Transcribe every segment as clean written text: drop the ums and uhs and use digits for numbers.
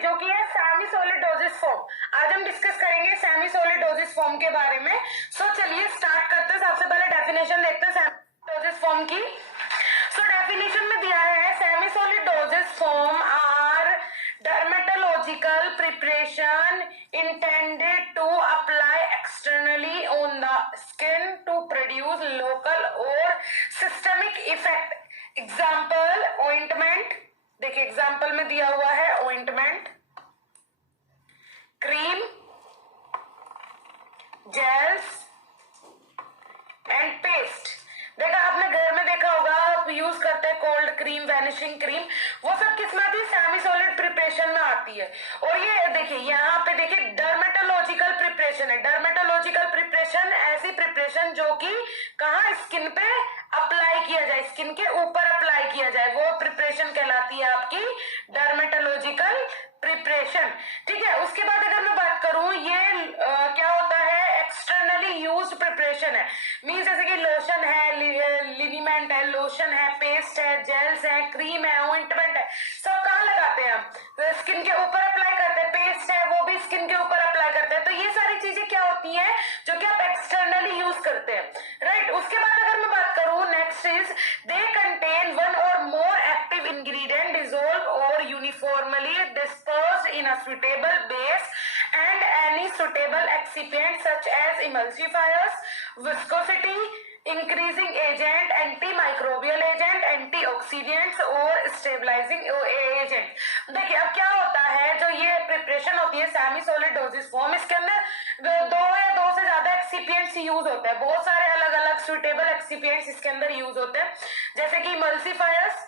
जो कि है सेमी सॉलिड डोसेज फॉर्म। आज हम डिस्कस करेंगे सेमी सॉलिड डोसेज फॉर्म के बारे में। सो चलिए स्टार्ट करते हैं। सबसे पहले डेफिनेशन देखते हैं सेमी डोसेज फॉर्म की। सो डेफिनेशन में दिया है semi solid dosage form are dermatological preparation intended to apply externally on the skin to produce local or systemic effect. Example ointment, देखिए एग्जाम्पल में दिया हुआ है ointment, cream, gels and paste। देखा आपने घर में देखा होगा, आप यूज करते हैं कोल्ड क्रीम, वैनिशिंग क्रीम, वो सब किस में आती है? सेमी सॉलिड प्रिपरेशन में आती है। और ये देखिए यहाँ पे देखिए डर्मेटोलॉजिकल प्रिपरेशन है। डर्मेटोलॉजिकल प्रिपरेशन ऐसी प्रिपरेशन जो कि कहाँ स्किन पे अप्लाई किया जाए, स्किन के ऊपर अप्लाई किया जाए, वो प्रिपरेशन कहलाती है आपकी डर्मेटोलॉजिकल प्रिपरेशन। ठीक है, उसके बाद अगर मैं बात करूं ये क्या होता है? एक्सटर्नली यूज्ड प्रिपरेशन है। मींस जैसे कि लोशन है, लिनीमेंट है, लोशन है, पेस्ट है, जेल्स है, क्रीम है, ऑइंटमेंट है, सब कहाँ लगाते हैं हम? तो स्किन के ऊपर अप्लाई करते हैं। पेस्ट है वो भी स्किन के ऊपर अप्लाई करते हैं। तो ये सारी चीजें क्या होती हैं जो कि आप एक्सटर्नली यूज करते हैं, राइट। उसके बाद अगर मैं बात करूं next is they contain one or more active ingredient dissolve और uniformly dispersed in a suitable base and any suitable excipient such as emulsifiers, viscosity increasing agent, antimicrobial agent, antioxidants और stabilizing agent। देखिए अब क्या होता है, जो ये preparation होती है सेमी सॉलिड डोसेज फॉर्म, इसके अंदर दो या दो से ज्यादा एक्सिपिएंट्स यूज होते हैं। बहुत सारे अलग अलग सुटेबल एक्सिपिएंट्स इसके अंदर यूज होते हैं, जैसे कि इमल्सिफायर्स,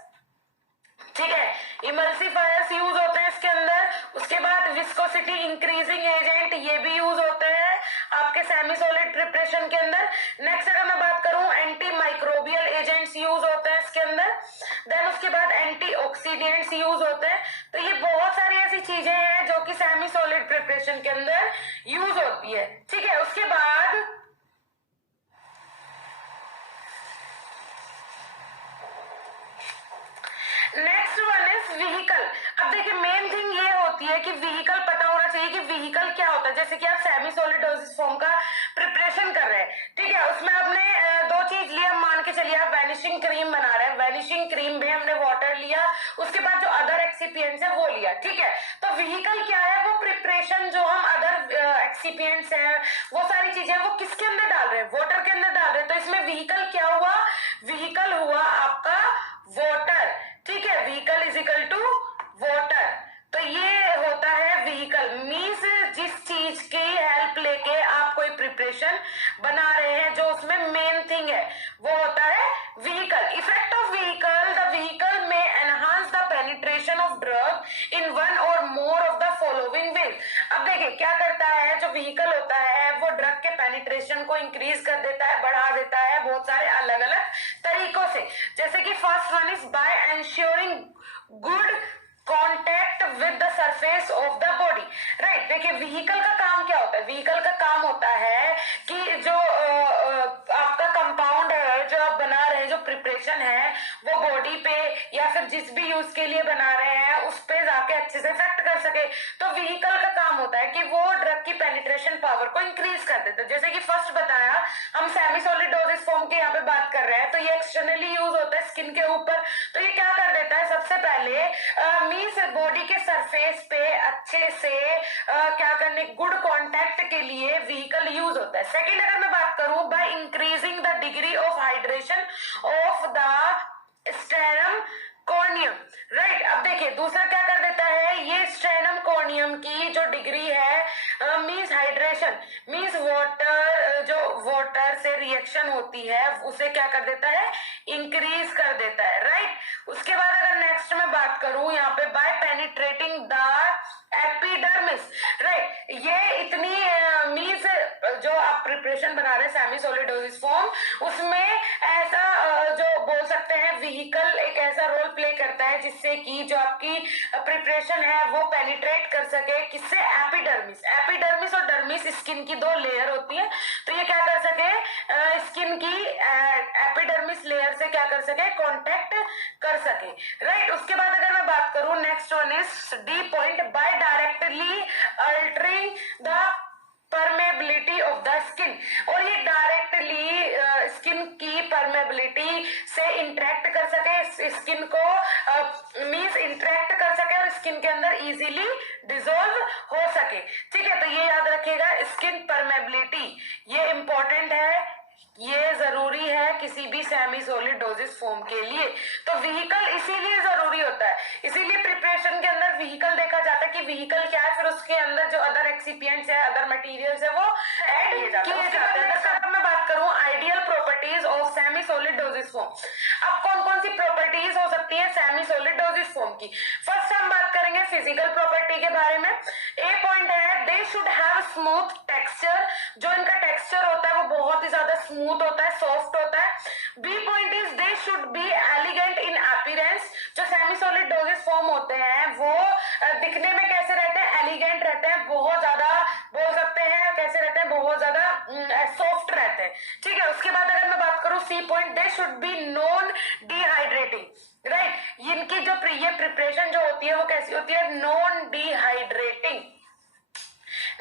ठीक है, इमल्सिफायर्स यूज होते हैं इसके अंदर। उसके बाद विस्कोसिटी इंक्रीजिंग एजेंट, ये भी यूज होते हैं आपके सेमी सॉलिड प्रिपरेशन के अंदर। नेक्स्ट अगर मैं बात करूं एंटी माइक्रोबियल एजेंट्स यूज होते हैं इसके अंदर। देन उसके बाद एंटी ऑक्सीडेंट्स यूज होते हैं। तो ये बहुत सारी ऐसी चीजें हैं जो कि सेमी सॉलिड प्रिपरेशन के अंदर यूज होती है। ठीक है, उसके बाद नेक्स्ट वन इज व्हीकल। अब देखिए मेन थिंग ये होती है कि व्हीकल पता होना चाहिए कि व्हीकल क्या होता है। जैसे कि आप सेमी सॉलिड डोसेज फॉर्म का प्रिपरेशन कर रहे हैं, ठीक है, उसमें आपने दो चीज लिया, मान के चलिए आप वैनिशिंग क्रीम बना रहे हैं, वैनिशिंग क्रीम में हमने वाटर लिया, उसके बाद जो अदर एक्सिपिएंट्स है वो लिया, ठीक है। तो व्हीकल क्या है? वो प्रिपरेशन जो हम अदर एक्सिपिएंट्स हैं, वो सारी चीजें वो किसके अंदर डाल रहे हैं? वाटर के अंदर डाल रहे हैं। तो इसमें व्हीकल क्या हुआ? व्हीकल हुआ आपका वाटर, ठीक है, vehicle is equal to water. तो ये होता है व्हीकल, मींस जिस चीज की हेल्प लेके आप कोई प्रिपरेशन बना रहे हैं, जो उसमें मेन थिंग है वो होता है vehicle. Effect of vehicle, the vehicle may enhance the penetration of drug in one or more of the following ways. अब देखिए क्या करता है, जो व्हीकल होता है वो ड्रग के पेनिट्रेशन को इंक्रीज कर देता है, बढ़ा देता है बहुत सारे अलग अलग तरीकों से। जैसे कि first one is by ensuring good contact with the surface of the body, right. देखिए व्हीकल का काम क्या होता है? व्हीकल का काम होता है कि जो आपका कंपाउंड है, जो आप बना रहे हैं, जो प्रिपरेशन है, वो बॉडी पे या फिर जिस भी यूज के लिए बना रहे हैं उस पे जाके अच्छे से इफेक्ट कर सके। तो व्हीकल का काम होता है कि वो ड्रग की पेनिट्रेशन पावर को इंक्रीज कर देता है। जैसे कि फर्स्ट बताया, हम सेमी सॉलिड डोसेज फॉर्म की यहाँ पे बात कर रहे हैं, तो ये एक्सटर्नली यूज होता है स्किन के ऊपर। तो ये क्या कर देता है? सबसे पहले मींस बॉडी के सरफेस पे अच्छे से क्या करने, गुड कांटेक्ट के लिए व्हीकल यूज होता है। सेकंड अगर मैं बात करूं, by increasing the degree of hydration of the stratum corneum, right. अब देखिए दूसरा क्या कर देता है, ये स्टेरम कॉर्नियम की जो डिग्री है, मींस हाइड्रेशन, मींस वाटर, जो वाटर से रिएक्शन होती है उसे क्या कर देता है? इंक्रीज कर देता है, राइट। उसके बाद अगर नेक्स्ट में बात करूं यहाँ पे, by penetrating the epidermis, right. ये इतनी मींस जो आप प्रिपरेशन बना रहे हैं सेमी सॉलिड डोसेज फॉर्म, उसमें ऐसा जो बोल सकते हैं व्हीकल एक ऐसा रोल प्ले कर करता है जिससे कि जो आपकी प्रिपरेशन है वो पेनिट्रेट कर सके, किससे, एपिडर्मिस। एपिडर्मिस और डर्मिस स्किन की दो लेयर होती है, तो ये क्या कर सके, स्किन की एपिडर्मिस लेयर से क्या कर सके, कांटेक्ट कर सके, राइट। उसके बाद अगर मैं बात करूं, next one is D point, by directly altering the permeability of the skin. और ये डायरेक्टली स्किन की परमेबिलिटी से इंटरेक्ट कर सके, स्किन को मींस इंटरेक्ट कर सके और स्किन के अंदर इजीली डिसॉल्व हो सके, ठीक है। तो ये याद रखिएगा, स्किन परमेबिलिटी ये इंपॉर्टेंट है, ये जरूरी है किसी भी सेमी सॉलिड डोजेस फॉर्म के लिए। तो व्हीकल इसीलिए जरूरी होता है, इसीलिए प्रिपरेशन के अंदर व्हीकल देखा जाता है कि व्हीकल क्या है, फिर उसके अंदर जो अदर एक्सिपिएंट्स है, अदर मटेरियल्स है वो ऐड किए जाते हैं। अब मैं बात करूं ideal properties of semi solid dosage form. अब कौन कौन सी प्रॉपर्टीज हो सकती है सेमी सॉलिड डोजेस फॉर्म की। फर्स्ट हम बात करेंगे फिजिकल प्रॉपर्टी के बारे में। ए पॉइंट है, they should have smooth texture, जो इनका टेक्सचर होता है वो बहुत ही ज्यादा स्मूथ होता है, सॉफ्ट होता है। B point is they should be elegant in appearance, जो सेमी सॉलिड डोजेस फॉर्म होते हैं वो दिखने में कैसे रहते हैं, एलिगेंट रहते हैं, बहुत ज्यादा बोल सकते हैं कैसे रहते हैं, बहुत ज्यादा सॉफ्ट रहते हैं, ठीक है। उसके बाद अगर मैं बात करूं C point, they should be non dehydrating, right. इनकी जो ये प्रिपरेशन जो होती है वो कैसी होती है, नॉन डिहाइड्रेटिंग।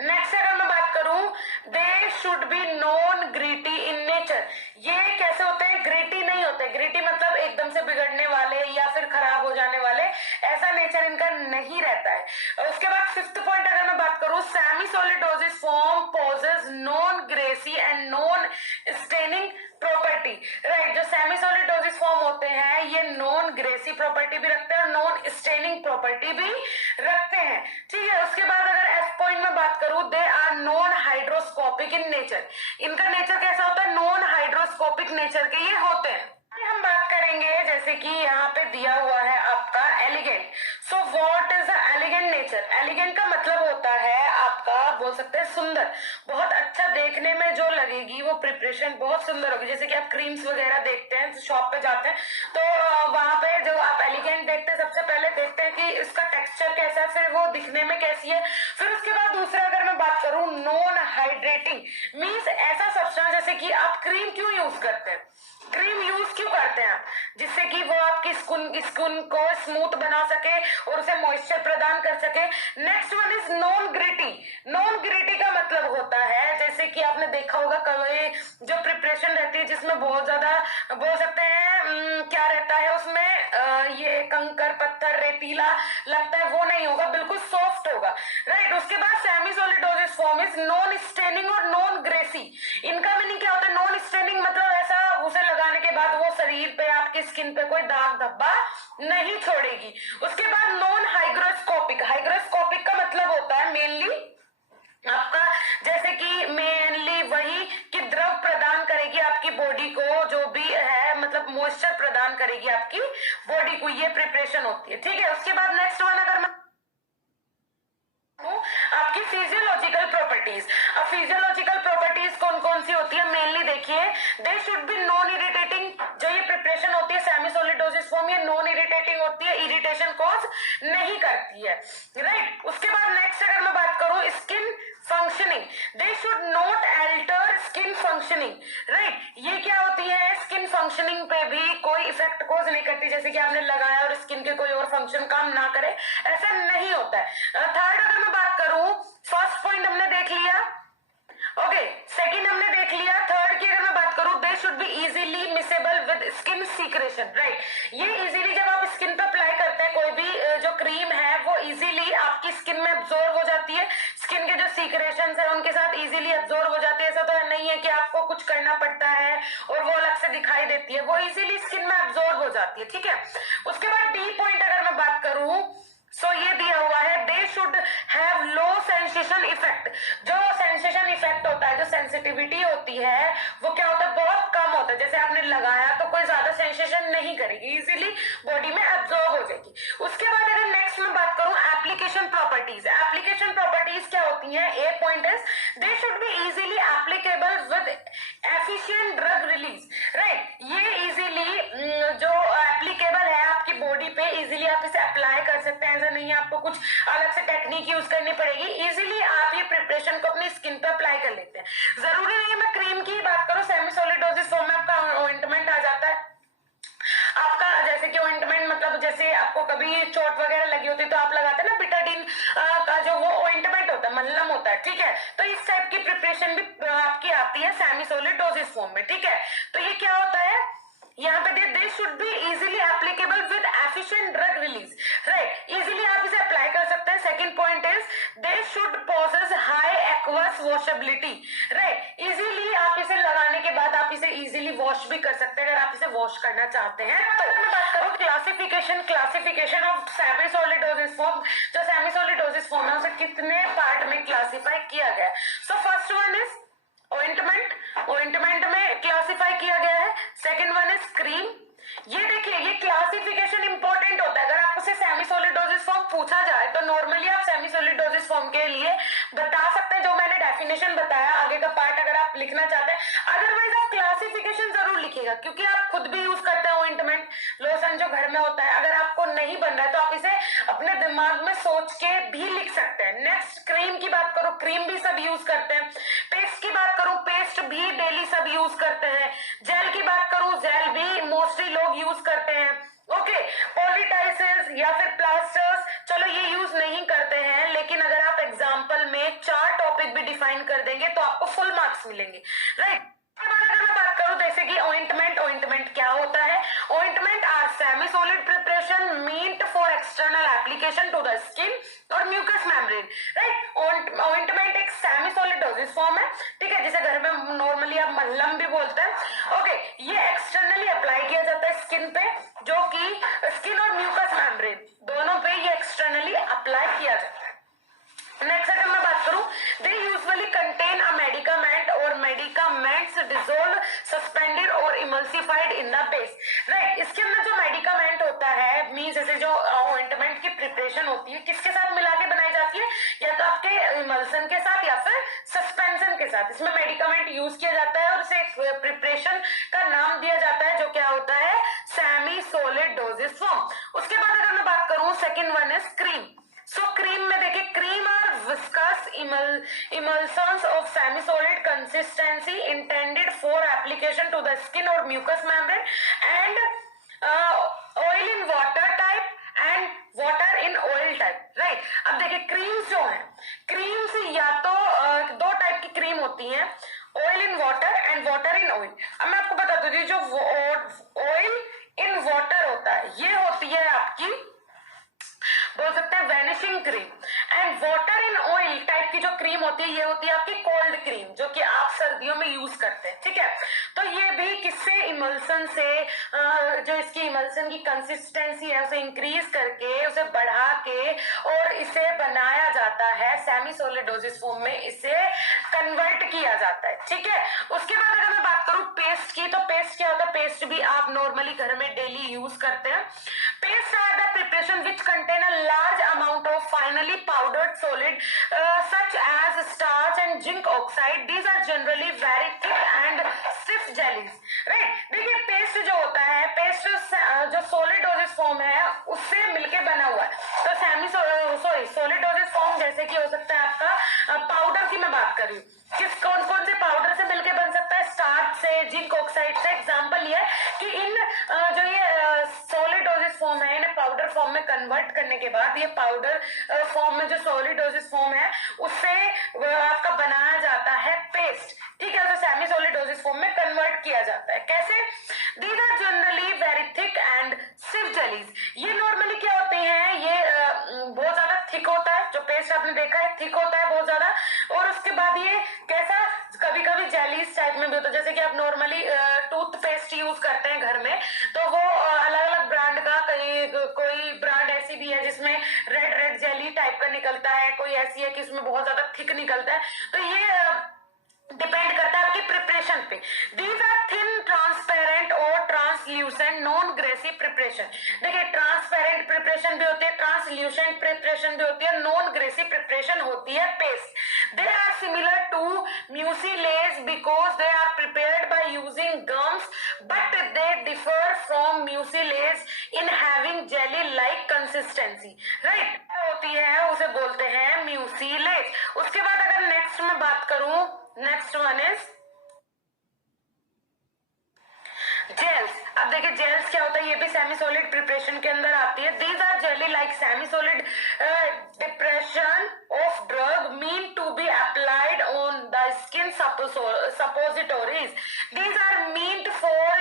नेक्स्ट अगर मैं बात करूं, दे should be non gritty in nature. ये कैसे होते हैं, ग्रीटी नहीं होते, ग्रीटी मतलब एकदम से बिगड़ने वाले या फिर खराब हो जाने वाले, ऐसा नेचर इनका नहीं रहता है। उसके बाद फिफ्थ पॉइंट अगर मैं बात करूं, semi solid dosage form possess non greasy and non staining property, right. जो सेमी सॉलिड डोजेस फॉर्म होते हैं ये नॉन ग्रेसी प्रॉपर्टी भी रखते हैं और नॉन स्टेनिंग प्रॉपर्टी भी रखते हैं, ठीक है। उसके बाद अगर एफ पॉइंट में बात करूं, they are non hygroscopic in nature. इनका नेचर कैसा होता है, नॉन हाइड्रोस्कोपिक नेचर के ये होते हैं। हम बात करेंगे जैसे कि यहाँ पे दिया हुआ है आपका elegant. So what is the elegant nature. Elegant का मतलब होता है आपका बोल सकते हैं सुंदर, बहुत अच्छा देखने में जो लगेगी वो प्रिपरेशन बहुत सुंदर होगी। जैसे कि आप क्रीम्स वगैरह देखते हैं, शॉप पे जाते हैं तो वहां पे जो आप एलिगेंट देखते हैं, सबसे पहले देखते हैं कि इसका टेक्सचर कैसा है, फिर वो दिखने में कैसी है। फिर उसके बाद दूसरा अगर मैं बात करूं, नॉन हाइड्रेटिंग मीन्स ऐसा सब्सटेंस, जैसे कि आप क्रीम क्यों यूज करते हैं, क्रीम यूज क्यों करते हैं आप, जिससे कि वो आपकी स्किन को स्मूथ बना सके और उसे मॉइस्चर प्रदान कर सके। Next one is non gritty. Non gritty का मतलब होता है, जैसे कि आपने देखा होगा कभी जो प्रिपरेशन रहती है जिसमें बहुत ज्यादा बोल सकते हैं क्या रहता है उसमें, ये कंकर पत्थर रेतीला लगता है, वो नहीं होगा, बिल्कुल सॉफ्ट होगा, राइट। उसके बाद semi solid dosage form is non staining और नॉन ग्रेसी। इनका मीनिंग क्या होता है, नॉन स्टेनिंग मतलब ऐसा उसे लगाने के बाद वो शरीर पे आपकी स्किन पे कोई दाग धब्बा नहीं छोड़ेगी। उसके बाद नॉन हाइग्रोस्कोपिक। हाइग्रोस्कोपिक का मतलब होता है मेनली आपका, जैसे कि मेनली वही कि द्रव प्रदान करेगी आपकी बॉडी को, जो भी है मतलब मॉइस्चर प्रदान करेगी आपकी बॉडी को, ये प्रिपरेशन होती है, ठीक है। उसके बाद नेक्स्ट वन अगर मैं आपकी फिजियोलॉजिकल प्रॉपर्टीज। अब फिजियोलॉजिकल प्रॉपर्टीज कौन कौन सी होती है, मेनली देखिए, दे शुड बी नॉन इरिटेटिंग। जो ये प्रिपरेशन होती है सेमी सॉलिड डोजेस फॉर्म, ये नॉन इरिटेटिंग होती है, इरिटेशन कॉज नहीं करती है, राइट। उसके बाद नेक्स्ट अगर मैं बात करूं, skin functioning, they should not alter skin functioning, right. ये क्या होती है, स्किन फंक्शनिंग पे भी कोई इफेक्ट कॉज नहीं करती, जैसे कि आपने लगाया और स्किन के कोई और फंक्शन काम ना करे, ऐसा नहीं होता है। थर्ड अगर मैं बात करूं, फर्स्ट पॉइंट हमने देख लिया, ओके, सेकंड हमने देख लिया, थर्ड की अगर मैं बात करूं, दे should be easily miscible with skin secretion, right. ये इजीली जब आप स्किन पे अप्लाई करते हैं कोई भी जो क्रीम है वो इजीली आपकी स्किन में अब्सॉर्ब हो जाती है, स्किन के जो सीक्रेशंस है उनके साथ इजीली अब्सॉर्ब हो जाती है। ऐसा तो नहीं है कि आपको कुछ करना पड़ता है और वो अलग से दिखाई देती है, वो इजीली स्किन में अब्सॉर्ब हो जाती है, ठीक है। उसके बाद डी पॉइंट अगर मैं बात करूं, सो ये दिया हुआ है, they should have low sensation effect. जो सेंसेशन इफेक्ट होता है, जो सेंसिटिविटी होती है वो क्या होता है, बहुत कम होता है। जैसे आपने लगाया तो कोई ज्यादा सेंसेशन नहीं करेगी, इजीली बॉडी में एब्जॉर्ब हो जाएगी। उसके बाद अगर नेक्स्ट में बात करूं एप्लीकेशन प्रॉपर्टीज। एप्लीकेशन प्रॉपर्टीज क्या होती है, a point is they should be easily applicable with efficient drug release, right. ये इजीली जो एप्लीकेबल है आपकी बॉडी पे अप्लाई कर सकते हैं, ऐसा नहीं है आपको कुछ अलग से टेक्निक यूज करनी पड़ेगी, इजीली आप ये प्रिपरेशन को अपनी स्किन पे अप्लाई कर लेते हैं। जरूरी नहीं है मैं क्रीम की बात करूं, सेमी सॉलिड डोजेज फॉर्म में आपका ऑइंटमेंट आ जाता है। आपका जैसे कि ऑइंटमेंट मतलब जैसे आपको कभी चोट वगैरह लगी होती है तो आप लगाते हैं ना बिटाडीन का जो वो ऑइंटमेंट होता है, मल्लम होता है, ठीक है। तो इस टाइप की प्रिपरेशन भी आपकी आती है सेमी सॉलिड डोजेज फॉर्म में, ठीक है। तो ये क्या होता है, यहाँ पे they should be easily applicable with efficient drug release, right, easily आप इसे अप्लाई कर सकते हैं। Second point is they should possess high aqueous washability, right, easily आप इसे लगाने के बाद आप इसे इजीली वॉश भी कर सकते हैं अगर आप इसे वॉश करना चाहते हैं। तो मैं बात करूं classification of semi solid dosage form, जो सेमी सॉलिड डोजेज फॉर्म है उसे कितने पार्ट में क्लासिफाई किया गया है। So first one is ointment में क्लासिफाई किया गया है। Second one is cream. ये देखिए ये क्लासिफिकेशन इंपॉर्टेंट होता है, अगर आपसे सेमी सॉलिड डोजेज फॉर्म पूछा जाए तो नॉर्मली आप सेमी सॉलिड डोजेज फॉर्म के लिए बता सकते हैं जो मैंने डेफिनेशन बताया, आगे का पार्ट अगर आप लिखना चाहते हैं, अदरवाइज आप क्लासिफिकेशन जरूर लिखिएगा क्योंकि आप खुद भी यूज करते हैं ऑइंटमेंट लोशन जो घर में होता है। अगर आपको नहीं बन रहा है तो आप इसे अपने दिमाग में सोच के भी लिख सकते हैं। नेक्स्ट क्रीम की बात करो, क्रीम भी सब यूज करते हैं। पेस्ट की बात करूं, पेस्ट भी डेली सब यूज करते हैं। जेल की बात करूं, जेल भी मोस्टली लोग यूज करते हैं। ओके, पॉलीटाइसेस या फिर प्लास्टर्स, चलो ये यूज नहीं करते हैं, लेकिन अगर आप एग्जाम्पल में 4 टॉपिक भी डिफाइन कर देंगे तो आपको फुल मार्क्स मिलेंगे, राइट। अगर मैं बात करूं जैसे कि ऑइंटमेंट क्या होता है, ointment are semi solid preparation meant for external application to the skin और म्यूकस मेम्ब्रेन, राइट। ऑइंटमेंट एक सेमी सॉलिड डोजेज फॉर्म है, ठीक है, जिसे घर में नॉर्मली आप मल्लम भी बोलते हैं। ओके, ये एक्सटर्नली अप्लाई किया जाता है स्किन पे, जो कि स्किन और म्यूकस मेम्ब्रेन दोनों पे ये एक्सटर्नली अप्लाई किया जाता है। नेक्स्ट अगर मैं बात करूं, they usually contain a medicament और मेडिकामेंट्स डिसॉल्व सस्पेंडेड और emulsified in the paste, right. इसके अंदर जो मेडिकामेंट होता है मींस जैसे जो ऑइंटमेंट की प्रिपरेशन होती है किसके साथ मिला के बनाई जाती है, या तो आपके इमल्सन के साथ या फिर सस्पेंशन के साथ, इसमें मेडिकामेंट यूज किया जाता है और इसे प्रिपरेशन का नाम दिया जाता है जो क्या होता है, सेमी सॉलिड डोजेज फॉर्म। उसके बाद अगर मैं बात करूं second one is cream. So cream में देखिए, cream are viscous emulsions of semi-solid consistency intended for application to the skin or mucous membrane and oil in water type and water in oil type, right। अब देखिए creams जो है, creams या तो 2 type की cream होती हैं, oil in water and water in oil. अब मैं आपको बता दूं जो ऑयल इन वाटर होता है ये होती है आपकी, बोल सकते हैं vanishing cream, and water in oil type की जो क्रीम होती है ये होती है आपकी कोल्ड क्रीम, जो कि आप सर्दियों में यूज करते हैं, ठीक है। तो ये भी किससे, इमल्सन से, जो इसकी इमल्सन की कंसिस्टेंसी है उसे इंक्रीज करके, उसे बढ़ा के और इसे बनाया जाता है सेमी सॉलिड डोजेज फॉर्म में, इसे कन्वर्ट किया जाता है, ठीक है। उसके बाद अगर मैं बात करूं पेस्ट की, तो पेस्ट क्या होता है, पेस्ट भी आप नॉर्मली घर में डेली यूज करते हैं। Paste are the preparation which contain a large amount of finely powdered solid such as starch and zinc oxide. These are generally very thick and stiff jellies, right। देखिए paste जो होता है, paste जो solid dosage form है उससे मिलके बना हुआ है। तो सॉलिड डोजेज फॉर्म जैसे कि हो सकता है आपका पाउडर की मैं बात कर रही हूँ, कौन कौन से पाउडर से मिलके बन सकता है, स्टार्च से, जिंक ऑक्साइड से। एग्जाम्पल ये है कि इन जो ये सॉलिड डोजेज फॉर्म है इन्हें पाउडर फॉर्म में कन्वर्ट करने के बाद ये पाउडर फॉर्म में जो सॉलिड डोजेज फॉर्म है उससे आपका बनाया जाता है पेस्ट, ठीक है, उसे सेमी सॉलिड डोजेज फॉर्म में कन्वर्ट किया जाता है। कैसे, these are generally very thick and stiff jellies. ये नॉर्मली क्या होते हैं, ये बहुत ज्यादा थिक होता है, जो पेस्ट आपने देखा है थिक होता है बहुत ज्यादा, और उसके बाद ये कैसा, कभी कभी जेलीज टाइप में भी होता है। जैसे कि आप नॉर्मली टूथपेस्ट यूज करते हैं घर में, तो वो अलग अलग ब्रांड का, कोई ब्रांड ऐसी भी है जिसमें रेड रेड जेली टाइप का निकलता है, कोई ऐसी है कि इसमें बहुत ज्यादा थिक निकलता है। तो ये डिपेंड करता है आपकी प्रिपरेशन पे। दीज आर थिन, ट्रांसपेरेंट और ट्रांसल्यूसेंट नॉन ग्रेसी प्रिपरेशन। देखिए ट्रांसपेरेंट प्रिपरेशन भी होती है, ट्रांसल्यूसेंट प्रिपरेशन भी होती है, नॉन ग्रेसी प्रिपरेशन होती है paste. They are similar to mucilage because they are prepared by using gums but they differ from mucilage in having jelly like consistency. Right, होती है उसे बोलते हैं म्यूसिलेज। उसके बाद अगर नेक्स्ट में बात करूं, नेक्स्ट वन इज जेल्स। अब देखिए जेल्स क्या होता है, ये भी सेमी सॉलिड प्रिपरेशन के अंदर आती है। These are jelly like semi solid depression of drug mean to be applied on the skin suppositories. These are meant for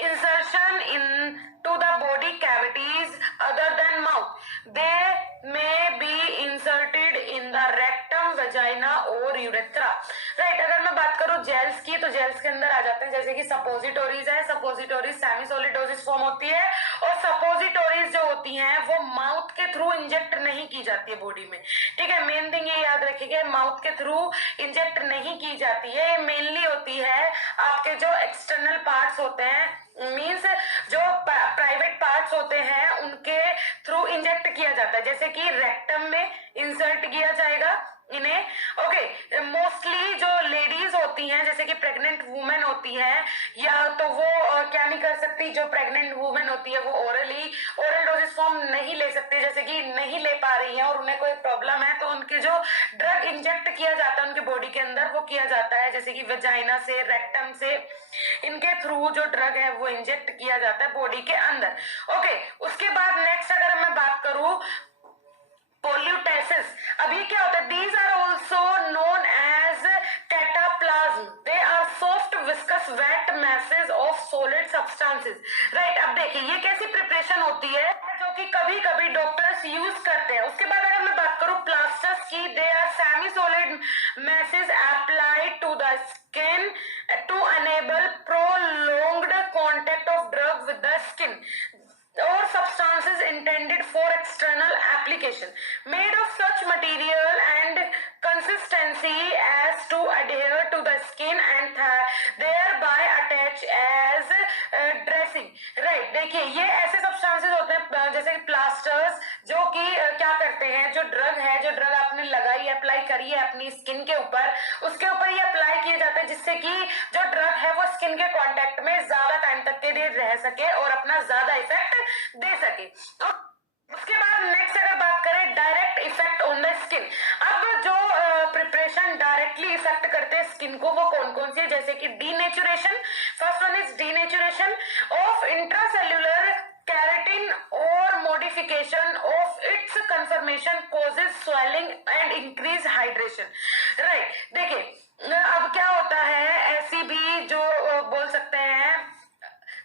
insertion into the body cavities other than mouth. They may be inserted in the rectum, vagina or urethra. Right, अगर मैं बात करूं gels की तो gels के अंदर आ जाते हैं जैसे कि सपोजिटोरीज है। सपोजिटोरीज सेमी सॉलिड डोजेज फॉर्म होती है और सपोजिटोरीज जो होती हैं वो माउथ के थ्रू इंजेक्ट नहीं की जाती है बॉडी में। ठीक है, मेन थिंग ये याद रखिएगा, माउथ के थ्रू इंजेक्ट नहीं की जाती है। ये मेनली होती है आपके जो एक्सटर्नल पार्ट्स होते हैं, मीन्स जो प्राइवेट पार्ट्स होते हैं उनके थ्रू इंजेक्ट किया जाता है, जैसे कि रेक्टम में इंसर्ट किया जाएगा इन्हें। ओके, मोस्टली जो लेडीज होती हैं जैसे कि प्रेग्नेंट वुमेन होती है या तो वो क्या नहीं कर सकती, जो प्रेग्नेंट वुमेन होती है वो ओरल डोजेस फॉर्म नहीं ले सकते, जैसे कि नहीं ले पा रही हैं और उन्हें कोई प्रॉब्लम है तो उनके जो ड्रग इंजेक्ट किया जाता है उनके बॉडी के अंदर वो किया जाता है जैसे कि वेजाइना से, रेक्टम से, इनके थ्रू जो ड्रग है वो इंजेक्ट किया जाता है बॉडी के अंदर। ओके, उसके बाद नेक्स्ट अगर मैं बात करूं पोल्यूटेसिस। अब ये क्या होता है, these are also known as cataplasm. They are soft viscous wet message of solid substances. Right, अब देखिए ये कैसी प्रिपरेशन होती है जो कि कभी कभी डॉक्टर्स यूज करते हैं। उसके बाद अगर मैं बात करूं प्लास्टर्स की, they are semi solid masses applied to the skin to enable prolonged contact of drug with the skin or substances intended for external application, made of such material and consistency as to adhere to the skin and thereby attach as dressing. Right, देखिए ये ऐसे substances होते हैं जैसे कि plasters जो कि क्या करते हैं, जो ड्रग है, जो ड्रग आपने लगाई है, अप्लाई करी है अपनी स्किन के ऊपर, उसके ऊपर ये अप्लाई किए जाते हैं जिससे कि जो ड्रग है वो स्किन के कांटेक्ट में ज्यादा टाइम तक के लिए रह सके और अपना ज्यादा इफेक्ट दे सके। उसके बाद नेक्स्ट अगर बात करें direct effect on the skin. अब जो प्रिपरेशन डायरेक्टली इफेक्ट करते हैं स्किन को वो कौन कौन सी है, जैसे कि denaturation. First one is denaturation of intracellular keratin और modification of its conformation causes swelling and increase hydration. Right, देखिए अब क्या होता है, ऐसी भी जो बोल सकते हैं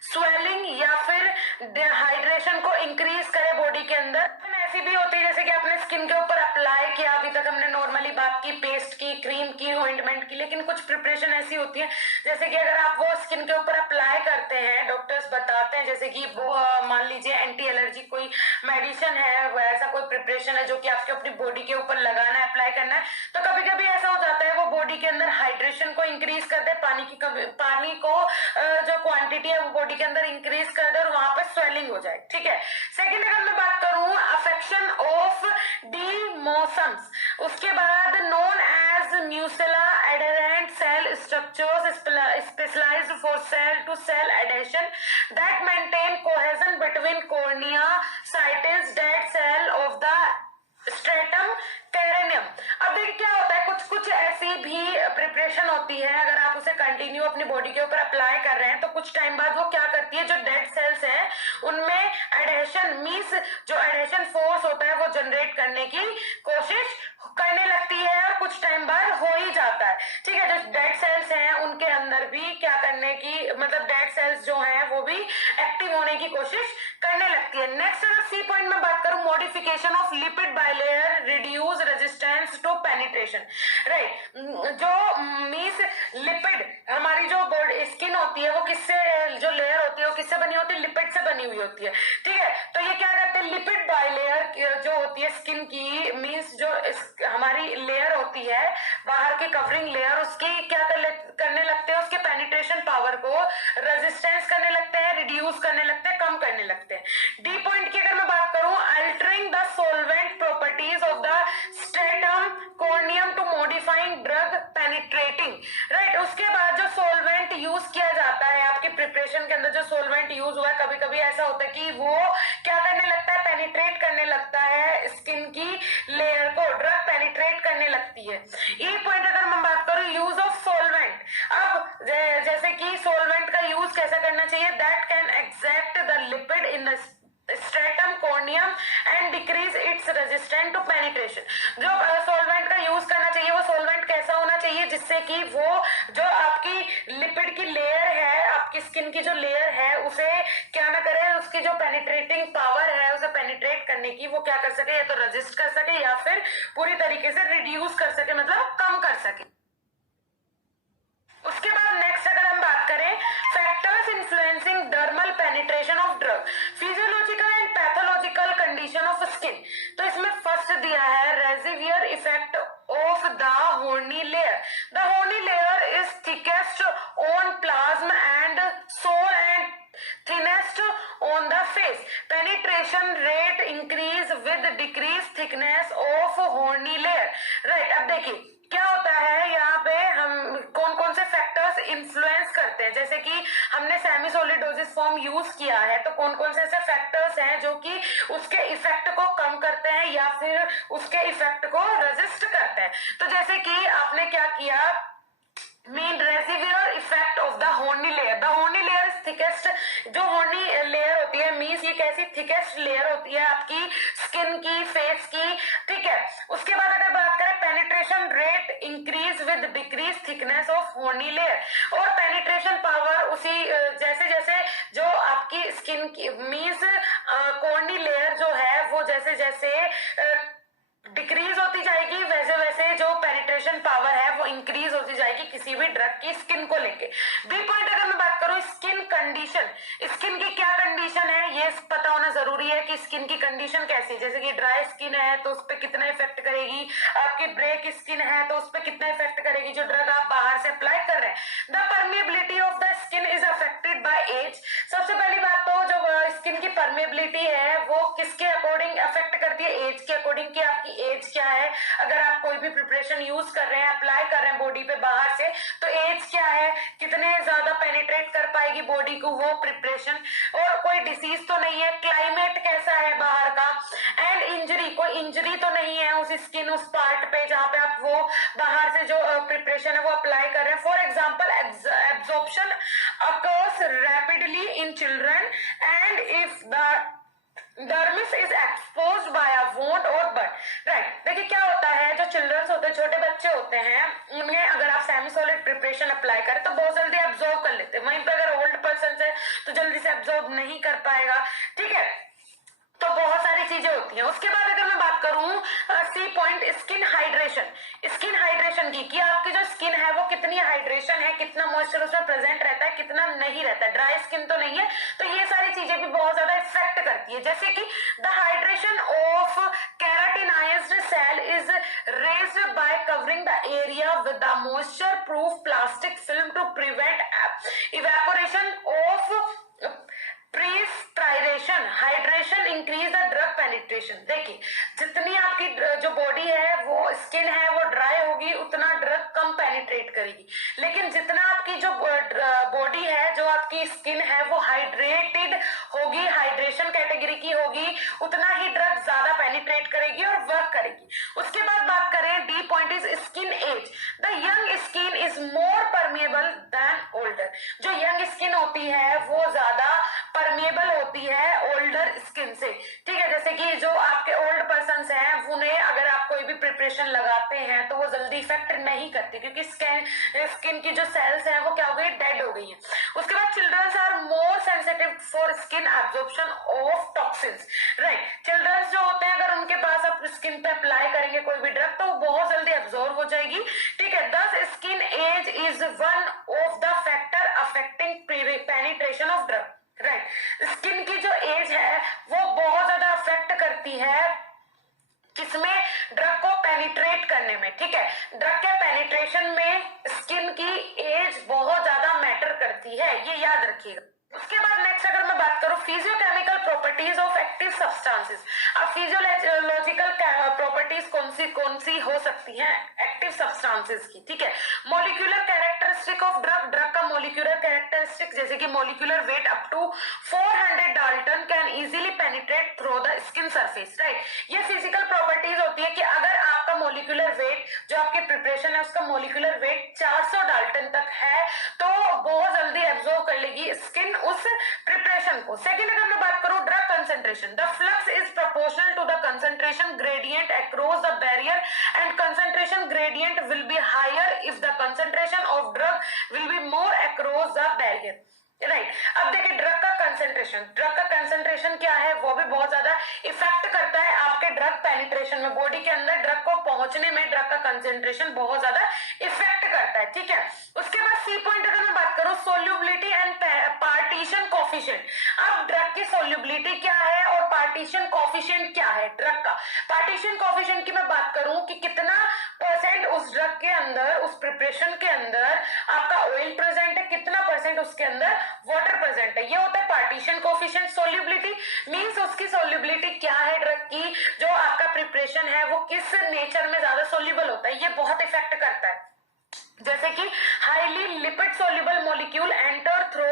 स्वेलिंग या फिर हाइड्रेशन को इंक्रीज करे बॉडी के अंदर। ऐसी भी होती है जैसे कि आपने स्किन के ऊपर अप्लाई किया, अभी तक हमने नॉर्मली बात की पेस्ट की, क्रीम की, ऑइंटमेंट की, लेकिन कुछ प्रिपरेशन ऐसी होती है जैसे कि अगर आप वो स्किन के ऊपर अप्लाई करते हैं, डॉक्टर्स बताते हैं जैसे कि वो मान लीजिए एंटी एलर्जी कोई मेडिसिन है, ऐसा कोई प्रिपरेशन है जो कि आपके अपनी बॉडी के ऊपर लगाना है, अप्लाई करना है, तो कभी कभी ऐसा हो जाता है वो बॉडी के अंदर हाइड्रेशन को इंक्रीज कर दे, पानी को जो क्वांटिटी है वो बॉडी के अंदर इंक्रीज कर दे और वहां पर स्वेलिंग हो जाए। ठीक है, सेकेंड अगर मैं बात करूं अफेक्शन ऑफ डीमोसम्स, उसके बाद known as macula adherent cell structures specialized for cell to cell adhesion that maintain cohesion between corneocytes dead cell of the stratum perineum. अब देखिए क्या होता है, कुछ ऐसी भी प्रिपरेशन होती है अगर आप उसे कंटिन्यू अपनी बॉडी के ऊपर अप्लाई कर रहे हैं तो कुछ टाइम बाद वो क्या करती है, जो डेड सेल्स हैं उनमें एडेशन मींस जो एडेशन फोर्स होता है वो जनरेट करने की कोशिश करने लगती है और कुछ टाइम बाद हो ही जाता है। ठीक है, जो डेड सेल्स हैं उनके अंदर भी क्या करने की, मतलब डेड सेल्स जो हैं वो भी एक्टिव होने की कोशिश करने लगती है। नेक्स्ट अगर सी पॉइंट में बात करूं modification of lipid bilayer reduce resistance to penetration, right? जो मीन्स लिपिड, हमारी जो बॉडी स्किन होती है वो किससे, जो लेयर होती है वो किससे बनी होती है, लिपिड से बनी हुई होती है, ठीक है। तो ये क्या करते हैं, लिपिड बाइलेयर जो होती है स्किन की, मीन्स जो हमारी लेयर होती है बाहर की कवरिंग लेयर, उसकी क्या करने लगते हैं, उसके पेनिट्रेशन पावर को रेजिस्टेंस करने लगते हैं, रिड्यूस करने लगते हैं, कम करने लगते हैं। डी पॉइंट की अगर मैं बात करूं, altering the solvent properties of the stratum corneum to modifying drug penetrating, right. उसके बाद जो सोलवेंट यूज किया जाता है आपके प्रिपरेशन के अंदर, जो सोलवेंट यूज हुआ है, कभी कभी ऐसा होता है कि वो क्या करने लगता है, पेनिट्रेट करने लगता है स्किन की लेयर को, ड्रग पेनिट्रेट करने लगती है। ये पॉइंट अगर मैं बात करूं, यूज ऑफ सोलवेंट, अब जैसे कि सोलवेंट का यूज कैसा करना चाहिए, that can accept the lipid in the stratum corneum and decrease its resistant to penetration. जो सोलवेंट का यूज करना चाहिए वो सोलवेंट कैसा होना चाहिए, जिससे कि वो जो आपकी लिपिड की लेयर है, आपकी स्किन की जो लेयर है, उसे क्या ना करे, उसकी जो पेनिट्रेटिंग पावर है उसे पेनिट्रेट करने की, वो क्या कर सके, या तो रेजिस्ट कर सके या फिर पूरी तरीके से रिड्यूस कर सके, मतलब कम कर सके। उसके बाद नेक्स्ट अगर हम बात करें, factors influencing dermal penetration of drug, physiological and pathological condition of skin. तो इसमें फर्स्ट दिया है reservoir effect of the horny layer. The horny layer is thickest on plasm and sore and thinnest on the face. Penetration rate increase with decreased thickness of horny layer. Right, अब देखिए क्या होता है यहाँ पे, हम कौन कौन से फैक्टर्स इन्फ्लुएंस करते हैं, जैसे कि हमने semi solid dosage form use किया है, तो कौन कौन से ऐसे फैक्टर्स हैं जो कि उसके इफेक्ट को कम करते हैं या फिर उसके इफेक्ट को रेजिस्ट करते हैं। तो जैसे कि आपने क्या किया, mean residual effect of the horny layer. The horny layer is thickest. जो horny layer होती है मीन्स ये कैसी thickest layer होती है आपकी स्किन की, फेस की, ठीक है। उसके बाद अगर बात करें penetration rate increase with decreased thickness of horny layer, और penetration power उसी जैसे जैसे जो आपकी स्किन की मीन्स horny layer जो है वो जैसे जैसे डिक्रीज होती जाएगी, वैसे वैसे जो पेनिट्रेशन पावर है वो इंक्रीज होती जाएगी किसी भी ड्रग की स्किन को लेके। बी पॉइंट अगर मैं बात करूं, स्किन कंडीशन, स्किन की क्या कंडीशन है ये पता होना जरूरी है कि स्किन की कंडीशन कैसी है। जैसे कि ड्राई स्किन है तो उस पर कितना इफेक्ट करेगी, आपकी ब्रेक स्किन है तो उस पर कितना इफेक्ट करेगी जो ड्रग आप बाहर से अप्लाई कर रहे हैं। The permeability of the skin is affected by age. सबसे पहली बात तो जो स्किन की परमेबिलिटी है वो किसके अकॉर्डिंग अफेक्ट करती है, एज के अकॉर्डिंग, कि आपकी एज क्या है। अगर आप कोई भी प्रिपरेशन यूज कर रहे हैं, अप्लाई कर रहे हैं बॉडी पे बाहर से, तो एज क्या है, कितने ज्यादा पेनिट्रेट कर पाएगी बॉडी को वो प्रिपरेशन, और कोई डिसीज तो नहीं है, क्लाइमेट कैसा है बाहर का, एंड इंजरी, कोई इंजरी तो नहीं है उस स्किन, उस पार्ट पे जहां पे आप वो बाहर से जो प्रिपरेशन है वो अप्लाई कर रहे हैं। For example absorption occurs rapidly in children and if the dermis is exposed by a wound or burn, right. देखिए क्या होता है, जो चिल्ड्रंस होते हैं, छोटे बच्चे होते हैं, उनमें अगर आप सेमी सॉलिड प्रिपरेशन अप्लाई करें तो बहुत जल्दी एब्जॉर्ब कर लेते हैं, वहीं पे अगर ओल्ड पर्सन है तो जल्दी से एब्जॉर्ब नहीं कर पाएगा, ठीक है। तो बहुत सारी चीजें होती हैं। उसके बाद अगर मैं बात करूं C point, skin hydration, skin hydration की, कि आपकी जो स्किन है वो कितनी हाइड्रेशन है, कितना मॉइस्चर उसमें प्रेजेंट रहता है, कितना नहीं रहता है, ड्राई स्किन तो नहीं है, तो ये सारी चीजें भी बहुत ज्यादा इफेक्ट करती है। जैसे कि the hydration of keratinized cell is raised by covering the area with the moisture proof plastic film to prevent evaporation of perspiration. Hydration increase the drug penetration. देखिए जितनी आपकी जो बॉडी है वो स्किन है वो ड्राई होगी, उतना ड्रग कम पेनिट्रेट करेगी, लेकिन जितना आपकी जो बॉडी है, जो आपकी स्किन है वो हाइड्रेटेड होगी, हाइड्रेशन कैटेगरी की होगी, उतना ही ड्रग ज्यादा पेनिट्रेट करेगी और वर्क करेगी। उसके बाद बात करें, D point is skin age. The young skin is more permeable than older. जो यंग स्किन होती है वो ज्यादा परमेबल होती है ओल्डर स्किन से, ठीक है। जैसे कि जो आपके ओल्ड पर्सन हैं उन्हें अगर आप कोई कोई भी प्रिपरेशन लगाते हैं तो वो जल्दी इफेक्ट नहीं करती, क्योंकि स्किन की जो सेल्स हैं वो क्या हो गई, डेड हो गई हैं। उसके बाद childrens are more sensitive for skin absorption of toxins, right. Childrens जो होते हैं अगर उनके पास आप स्किन पे अप्लाई करेंगे कोई भी ड्रग तो वो बहुत जल्दी एब्जॉर्ब हो जाएगी, ठीक है। Thus skin age is one of the factor affecting penetration of drug, right. Skin की जो एज है वो बहुत ज्यादा अफेक्ट करती है किसमें, ड्रग को पेनिट्रेट करने में, ठीक है। ड्रग के पेनिट्रेशन में स्किन की एज बहुत ज्यादा मैटर करती है, ये याद रखिएगा। उसके बाद नेक्स्ट अगर मैं बात करूं physicochemical properties of active substances. अब फिजियोलॉजिकल प्रॉपर्टीज कौन सी हो सकती हैं एक्टिव सब्सटेंसेस की, ठीक है। Molecular characteristic of drug, drug का मॉलिक्यूलर कैरेक्टरिस्टिक जैसे कि molecular weight up to 400 dalton can easily penetrate through the skin surface, right. ये फिजिकल प्रॉपर्टीज होती है कि अगर आपका मॉलिक्यूलर वेट जो आपकी प्रिपरेशन है उसका मॉलिक्यूलर वेट 400 डाल्टन तक है तो बहुत जल्दी एब्जॉर्ब कर लेगी स्किन उस प्रिपरेशन को। सेकेंड अगर मैं बात करूं drug concentration, the flux is proportional to the concentration gradient across the barrier and concentration gradient will be higher if the concentration of drug will be more across the barrier, right. अब देखिए drug का concentration क्या है, वो भी बहुत ज्यादा effect करता है आपके ड्रग पेनिट्रेशन में, बॉडी के अंदर ड्रग को पहुंचने में ड्रग का कंसंट्रेशन बहुत ज्यादा इफेक्ट करता है, ठीक है। उसके बाद सी पॉइंट अगर मैं बात करूं सोल्यूबिलिटी एंड पार्टीशन कोफिशिएंट। अब ड्रग की सोल्यूबिलिटी क्या है और पार्टीशन कोफिशिएंट क्या है ड्रग का। पार्टीशन कोफिशिएंट की मैं बात करूं कि कितना परसेंट उस ड्रग के अंदर, उस प्रिपरेशन के अंदर आपका ऑयल प्रेजेंट है, कितना परसेंट उसके अंदर वाटर प्रेजेंट है, ये होता है पार्टीशन कोफिशिएंट। सोल्यूबिलिटी मींस उसकी सोल्यूबिलिटी क्या है ड्रग की, जो आपका प्रिपरेशन है वो किस नेचर में ज्यादा सोल्यूबल होता है, ये बहुत इफेक्ट करता है। जैसे कि highly lipid soluble molecule enter through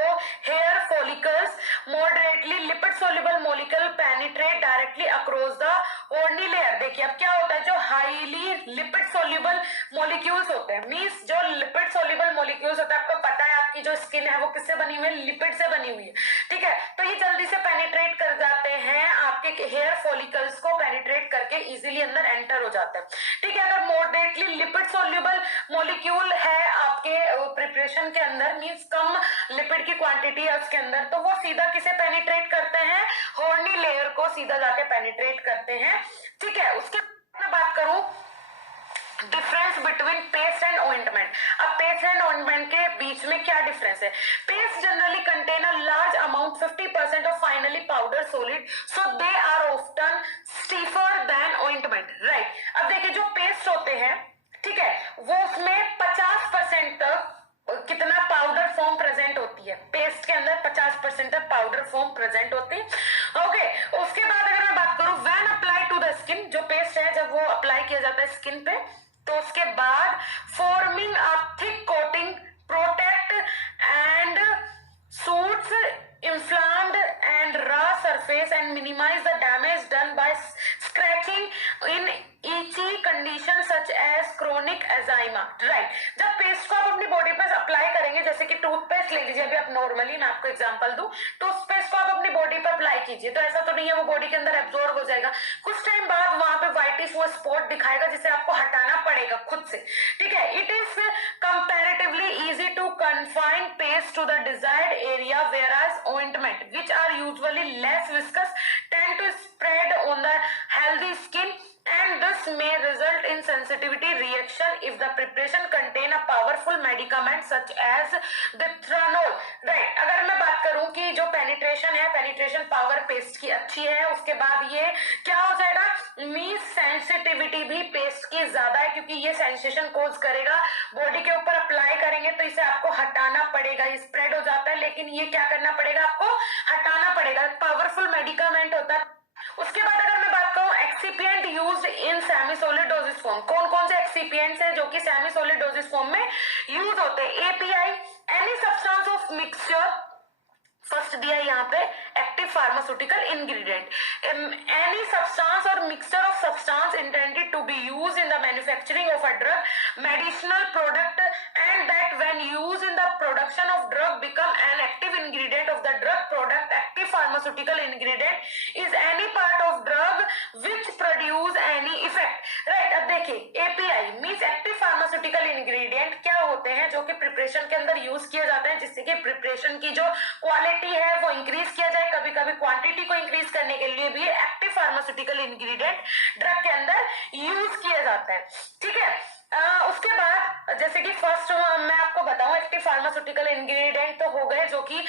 hair follicles, moderately lipid soluble molecule penetrate directly across the horny layer. देखिए अब क्या होता है, जो हाईली लिपिड सोल्यूबल मॉलिक्यूल्स होते हैं, मींस जो लिपिड सोल्यूबल मॉलिक्यूल्स होता है, आपको पता है आपकी जो स्किन है वो किससे बनी हुई है, लिपिड से बनी हुई है, ठीक है। तो ये जल्दी से पेनिट्रेट कर जाते हैं आपके हेयर फॉलिकल्स को पेनिट्रेट करके इजीली अंदर एंटर हो जाते हैं, ठीक है। अगर मॉडरेटली लिपिड सोल्यूबल मॉलिक्यूल है आपके प्रिपरेशन के अंदर, मींस कम लिपिड की क्वांटिटी है उसके अंदर, तो वो सीधा किसे पेनिट्रेट करते हैं, हॉर्नी लेयर को सीधा जाके पेनिट्रेट करते हैं, ठीक है। उसके बाद मैं बात करूं difference between paste and ointment. अब पेस्ट एंड ऑइंटमेंट के बीच में क्या डिफरेंस है। Paste generally contain a large amount 50% of finely powder solid, so they are often stiffer than ointment, right. अब देखिए जो पेस्ट होते हैं, ठीक है, वो उसमें 50% तक कितना पाउडर फॉर्म प्रेजेंट होती है, पेस्ट के अंदर 50% तक पाउडर फॉर्म प्रेजेंट होती है, ओके। उसके बाद अगर मैं बात करूं when apply to the skin, जो पेस्ट है जब वो अप्लाई किया जाता है स्किन पे तो उसके बाद forming a thick coating protect and suits inflamed and raw surface and minimize the damage done by scratching in itchy condition such as chronic eczema, right। जब पेस्ट को आप अपनी बॉडी पर अप्लाई करेंगे, जैसे कि टूथपेस्ट ले लीजिए, अभी आप नॉर्मली मैं आपको एग्जांपल दूं, टूथपेस्ट को आप अपनी बॉडी पर अप्लाई कीजिए तो ऐसा तो नहीं है वो बॉडी के अंदर एब्जॉर्ब हो जाएगा, कुछ टाइम बाद वहां पे व्हाइटिश वो स्पॉट दिखाएगा जिसे आपको हटाना पड़ेगा खुद से, ठीक है। It is comparatively easy to confine paste to the desired area whereas ointment which are usually less viscous tend to spread on the healthy skin and this may result in sensitivity reaction if the preparation contain a powerful medicament such as ditronol, right। अगर मैं बात करूं कि जो penetration है, penetration power paste की अच्छी है, उसके बाद ये क्या हो जाएगा, मींस सेंसिटिविटी भी पेस्ट की ज्यादा है क्योंकि ये सेंसेशन कोज करेगा, बॉडी के ऊपर अप्लाई करेंगे तो इसे आपको हटाना पड़ेगा, ये स्प्रेड हो जाता है लेकिन ये क्या करना पड़ेगा, आपको हटाना पड़ेगा, पावरफुल मेडिकामेंट होता है। उसके बाद अगर मैं बात करूं excipient used in semi solid dosage form, कौन कौन से एक्सिपिएंट्स हैं जो कि सेमी सॉलिड डोजेज फॉर्म में यूज होते हैं। API any substance of mixture, first दिया यहाँ पे active pharmaceutical ingredient, any substance or mixture of substance intended to be used in the manufacturing of a drug, medicinal product and that when used in the production of drug become an active ingredient of the drug product. Active pharmaceutical ingredient is any part of drug which produce any effect, right. अब देखिए API means active pharmaceutical ingredient क्या होते हैं जो कि preparation के अंदर use किए जाते हैं, जिससे कि प्रिपरेशन की जो क्वालिटी है वो इंक्रीज किया जाए, कभी कभी क्वांटिटी को इंक्रीज करने के लिए भी एक्टिव फार्मास्यूटिकल इंग्रेडिएंट ड्रग के अंदर यूज किए जाते हैं। ठीक है, उसके बाद जैसे कि फर्स्ट मैं आपको बताऊं एक्टिव फार्मास्यूटिकल इंग्रेडिएंट तो हो गए जो कि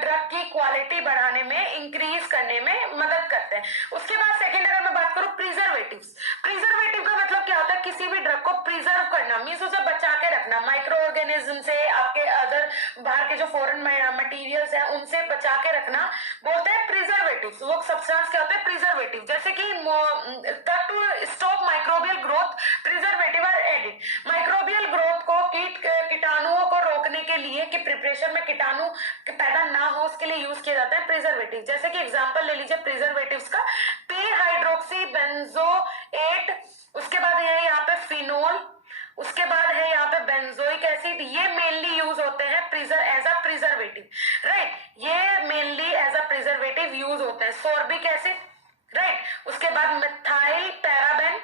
ड्रग की क्वालिटी बढ़ाने में इंक्रीज करने में मदद करते हैं। उसके बाद सेकंड अगर मैं बात करूं प्रिजर्वेटिव्स, प्रिजर्वेटिव का मतलब क्या होता है, किसी भी ड्रग को प्रिजर्व करना मींस उसे बचा के रखना, माइक्रो ऑर्गेनिज्म से, आपके अदर बाहर के जो फॉरेन मटेरियल्स है उनसे बचा के रखना बोलते हैं प्रिजर्वेटिव्स। वो सब्सटेंस क्या होते हैं प्रिजर्वेटिव, जैसे कि to stop microbial growth preservative are added, microbial growth को कीटाणुओं को रोकने के लिए कि प्रिपरेशन में कीटाणु पैदा ना हो उसके लिए यूज किया जाता है प्रिजर्वेटिव। जैसे कि एग्जांपल ले लीजिए प्रिजर्वेटिव्स का पी हाइड्रोक्सी बेंजोएट, उसके बाद है यहाँ पे फिनोल, उसके बाद है यहाँ पे बेंजोइक एसिड, ये मेनली यूज होते हैं एज अ प्रिजर्वेटिव, राइट, ये mainly as a preservative use होते हैं। सोर्बिक एसिड, राइट, उसके बाद मिथाइल पैराबेन,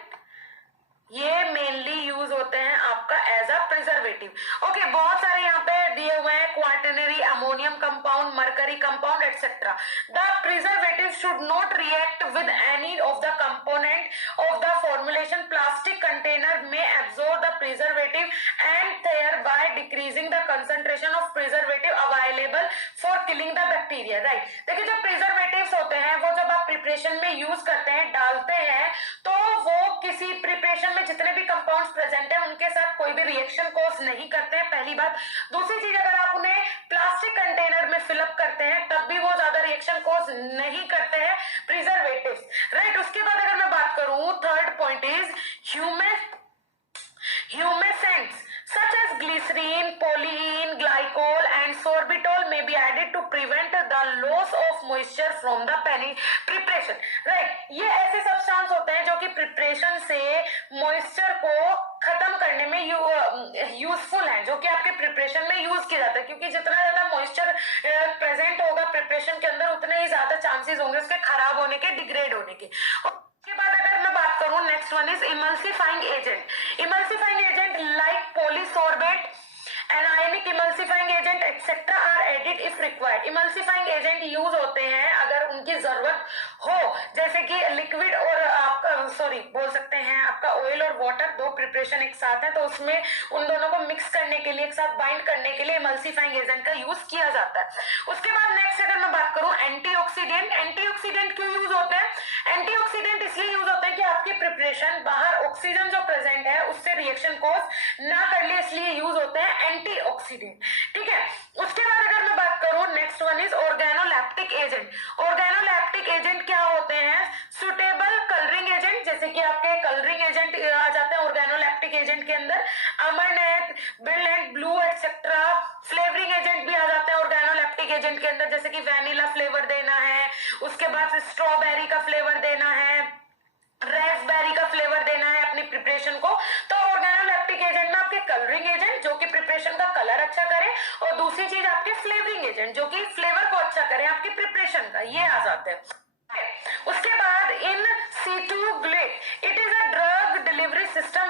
ये मेनली यूज होते हैं आपका एज अ प्रिजर्वेटिव। ओके, बहुत सारे यहाँ पे दिए हुए हैं quaternary ammonium compound, mercury compound etcetera. The preservative should not react with any of the component of the formulation, plastic container may absorb the preservative and thereby decreasing the concentration of preservative available for killing the bacteria, right। देखिए जो preservatives होते हैं वो जब आप preparation में use करते हैं, डालते हैं, तो वो किसी प्रिपरेशन में जितने भी कंपाउंड्स प्रेजेंट हैं उनके साथ कोई भी रिएक्शन कॉज नहीं करते हैं, पहली बात। दूसरी चीज, अगर आप उन्हें प्लास्टिक कंटेनर में फिलअप करते हैं तब भी वो ज्यादा रिएक्शन कॉज नहीं करते हैं प्रिजर्वेटिव्स, राइट। उसके बाद अगर मैं बात करूं, third point is humectants such as glycerine, polyene, glycol and sorbitol may be added to prevent the loss of moisture from the preparation, right। ये ऐसे सब्सटेंस होते हैं जो कि प्रिपरेशन से मॉइस्चर को खत्म करने में यूजफुल है, जो कि आपके प्रिपरेशन में यूज किया जाता है, क्योंकि जितना ज्यादा मॉइस्चर प्रेजेंट होगा प्रिपरेशन के अंदर उतने ही ज्यादा चांसेस होंगे उसके खराब होने के, डिग्रेड होने के। उसके बाद अगर मैं बात करूं, next one is emulsifying agent. Emulsifying agent like polysorbate, anionic emulsifying agent etcetera are added if required. Emulsifying agent use होते हैं अगर उनकी जरूरत हो, जैसे कि लिक्विड और आपका बोल सकते हैं आपका ऑयल और वाटर, दो प्रिपरेशन एक साथ है तो उसमें उन दोनों को मिक्स करने के लिए, एक साथ बाइंड करने के लिए इमल्सिफाइंग एजेंट का यूज किया जाता है। उसके बाद नेक्स्ट अगर मैं बात करूं एंटीऑक्सीडेंट, एंटीऑक्सीडेंट क्यों यूज होते हैं? एंटीऑक्सीडेंट इसलिए यूज होते हैं कि आपकी प्रिपरेशन बाहर ऑक्सीजन जो प्रेजेंट है उससे रिएक्शन कॉज ना कर ले, इसलिए यूज होते हैं एंटीऑक्सीडेंट, ठीक है। उसके बाद अगर मैं बात करूं, next one is organoleptic agent. Organoleptic agent क्या होते हैं? सुटेबल कलरिंग एजेंट, जैसे कि आपके कलरिंग एजेंट आ जाते हैं ऑर्गेनोलैप्टिक एजेंट के अंदर, अमरनेट, बिरलेंट, ब्लू एक्सेट्रा। फ्लेवरिंग एजेंट भी आ जाते हैं ऑर्गेनोलैप्टिक एजेंट के अंदर, जैसे कि वैनिला फ्लेवर देना है, उसके बाद स्ट्रॉबेरी का फ्लेवर देना है, रेस्पबेरी का फ्लेवर देना है अपनी प्रिपरेशन को। तो ऑर्गेनोलैप्टिक एजेंट में आपके कलरिंग एजेंट जो कि प्रिपरेशन का कलर अच्छा करे, और दूसरी चीज आपके फ्लेवरिंग एजेंट जो कि फ्लेवर को अच्छा करे आपकी प्रिपरेशन का, ये आ जाते हैं। उसके बाद इन सीटू ग्लिट, it is a drug delivery system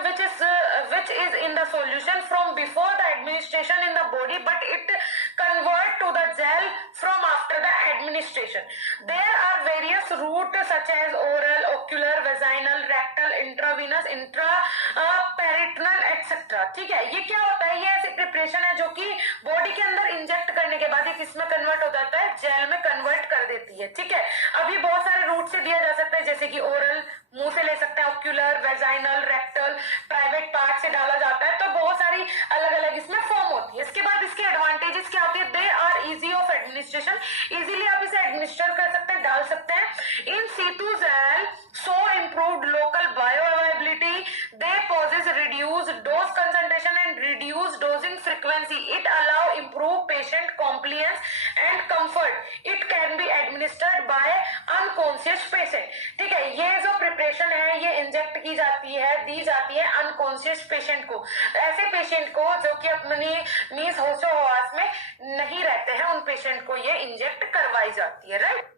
which is in the solution from before the administration in the body, but it convert to the gel from after the administration. There are various routes such as oral, ocular, vaginal, rectal, intravenous, intraperitoneal etc. ठीक है, ये क्या होता है? ये ऐसी preparation है जो कि बॉडी के अंदर इंजेक्ट करने के बाद किसमें कन्वर्ट हो जाता है? जेल में कन्वर्ट कर देती है, ठीक है। अभी बहुत सारे रूट से दिया जा सकता है, जैसे कि ओरल, मुंह से ले सकते हैं, ocular, vaginal, rectal, private part से डाला जाता है, तो बहुत सारी अलग अलग इसमें फॉर्म होती है। इसके बाद इसके एडवांटेजेस क्या होती है? They are easy of administration, easily आप इसे एडमिनिस्टर कर सकते हैं, डाल सकते हैं। In situ gel so improved local bioavailability, they possess reduce dose concentration and reduce dosing frequency, it allow improve patient compliance and comfort, it can be administered by unconscious patient, ठीक है। ये जो preparation है ये inject की जाती है, दी जाती है अनकॉन्शियस पेशेंट को, ऐसे पेशेंट को जो कि अपनी मींस होशो हवास में नहीं रहते हैं, उन पेशेंट को ये इंजेक्ट करवाई जाती है, right.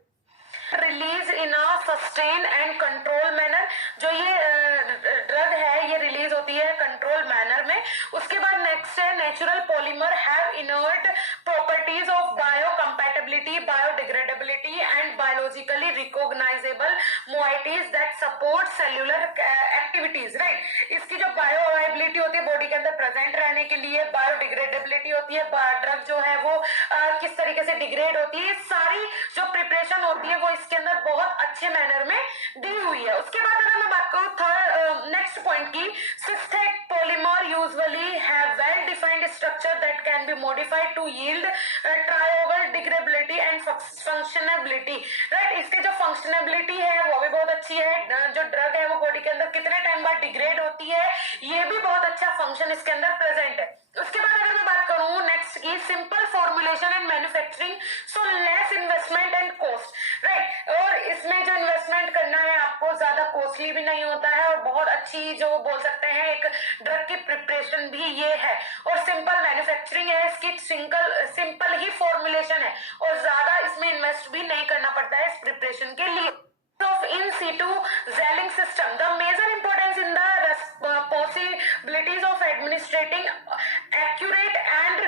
Release in a sustain and control manner, जो ये ड्रग है ये उसके बाद नेक्स्ट है natural polymer have inert properties of biocompatibility, biodegradability and biologically recognizable moieties that support cellular activities, right. इसकी जो बायो अवेलेबिलिटी होती है बॉडी के अंदर प्रेजेंट रहने के लिए, बायोडिग्रेडेबिलिटी होती है, ड्रग जो है वो किस तरीके से डिग्रेड होती है, सारी जो प्रिपरेशन होती है वो इसके अंदर बहुत अच्छे मैनर में दी हुई है। उसके बाद अगर मैं बात करूं थर्ड नेक्स्ट पॉइंट की, synthetic polymer usually have well defined structure that can be modified to yield ट्रायोवल डिग्रेडेबिलिटी एंड फंक्शनेबिलिटी, राइट। इसके जो फंक्शनेबिलिटी है वो भी बहुत अच्छी है, जो ड्रग है वो बॉडी के अंदर कितने टाइम बाद डिग्रेड होती है, ये भी बहुत अच्छा फंक्शन इसके अंदर प्रेजेंट है। उसके बाद अगर मैं बात करूं नेक्स्ट की, simple formulation and manufacturing, so less investment and cost, right. और इसमें जो इन्वेस्टमेंट करना है आपको ज्यादा कॉस्टली भी नहीं होता है और बहुत अच्छी जो बोल सकते हैं एक ड्रग की प्रिपरेशन भी ये है, और सिंपल मैन्युफैक्चरिंग है इसकी, सिंपल ही फॉर्मुलेशन है और ज्यादा इसमें इन्वेस्ट भी नहीं करना पड़ता है इस प्रिपरेशन के लिए। of in situ xylem system, the major importance in the possibilities of administrating accurate and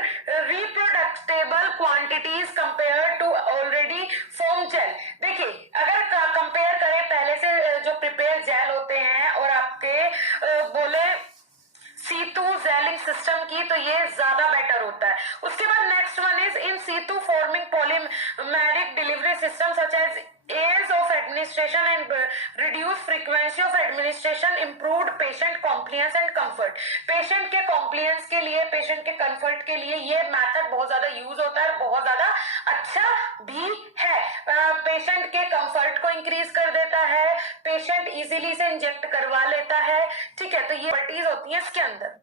reproducible quantities compared to already formed gel। देखिए अगर कंपेयर करें पहले से जो प्रिपेयर जेल होते हैं और आपके बोले सीतू जेलिंग सिस्टम की, तो ये ज्यादा बेटर होता है। उसके बाद next one is in situ forming polymeric delivery system such as ease of administration and reduce frequency of administration, improved patient compliance and comfort। Patient के कॉम्प्लियंस के लिए, पेशेंट के कंफर्ट के लिए ये मेथड बहुत ज्यादा यूज होता है, बहुत ज्यादा अच्छा भी है। पेशेंट के कंफर्ट को इंक्रीज कर देता है, पेशेंट इजीली से इंजेक्ट करवा लेता है, ठीक है। तो ये प्रॉपर्टीज होती है इसके अंदर।